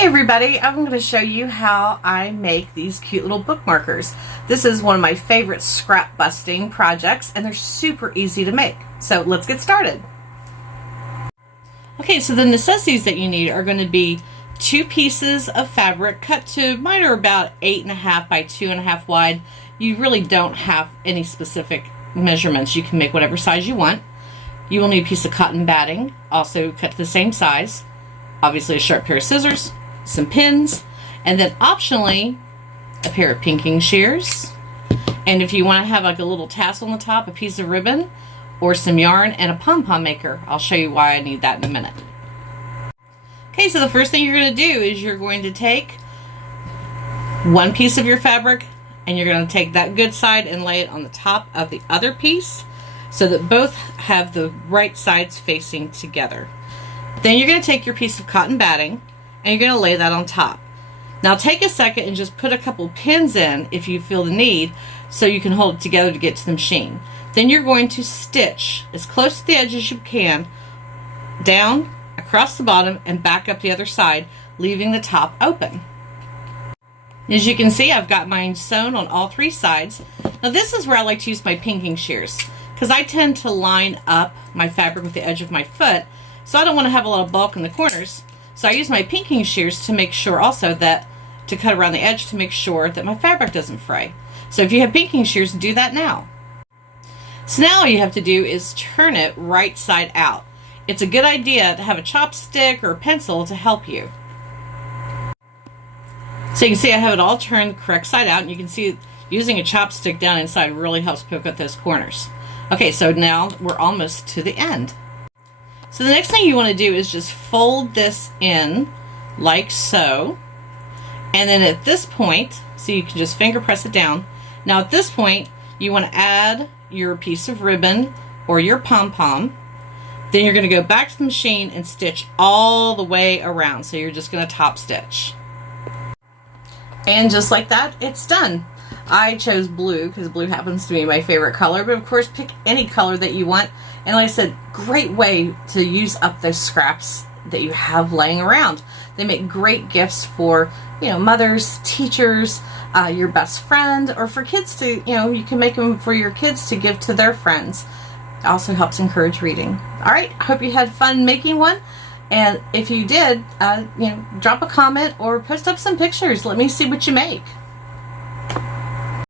Hi everybody, I'm going to show you how I make these cute little bookmarkers. This is one of my favorite scrap busting projects and they're super easy to make. So let's get started. Okay, so the necessities that you need are going to be 2 pieces of fabric cut to, mine are about 8.5 by 2.5 wide. You really don't have any specific measurements. You can make whatever size you want. You will need a piece of cotton batting, also cut to the same size. Obviously a sharp pair of scissors, some pins, and then optionally a pair of pinking shears. And if you want to have like a little tassel on the top, a piece of ribbon or some yarn and a pom-pom maker. I'll show you why I need that in a minute. Okay, so the first thing you're going to do is you're going to take one piece of your fabric and you're going to take that good side and lay it on the top of the other piece so that both have the right sides facing together. Then you're going to take your piece of cotton batting and you're going to lay that on top. Now take a second and just put a couple pins in if you feel the need so you can hold it together to get to the machine. Then you're going to stitch as close to the edge as you can down across the bottom and back up the other side, leaving the top open. As you can see, I've got mine sewn on all 3 sides. Now this is where I like to use my pinking shears because I tend to line up my fabric with the edge of my foot. So I don't want to have a lot of bulk in the corners. So I use my pinking shears to make sure also that, to cut around the edge to make sure that my fabric doesn't fray. So if you have pinking shears, do that now. So now all you have to do is turn it right side out. It's a good idea to have a chopstick or a pencil to help you. So you can see I have it all turned the correct side out, and you can see using a chopstick down inside really helps poke out those corners. Okay, so now we're almost to the end. So the next thing you want to do is just fold this in like so. And then at this point, so you can just finger press it down. Now at this point, you want to add your piece of ribbon or your pom-pom. Then you're going to go back to the machine and stitch all the way around. So you're just going to top stitch. And just like that, it's done. I chose blue because blue happens to be my favorite color, but of course pick any color that you want. And like I said, great way to use up those scraps that you have laying around. They make great gifts for, mothers, teachers, your best friend, or for kids to, you can make them for your kids to give to their friends. It also helps encourage reading. All right, I hope you had fun making one. And if you did, drop a comment or post up some pictures. Let me see what you make.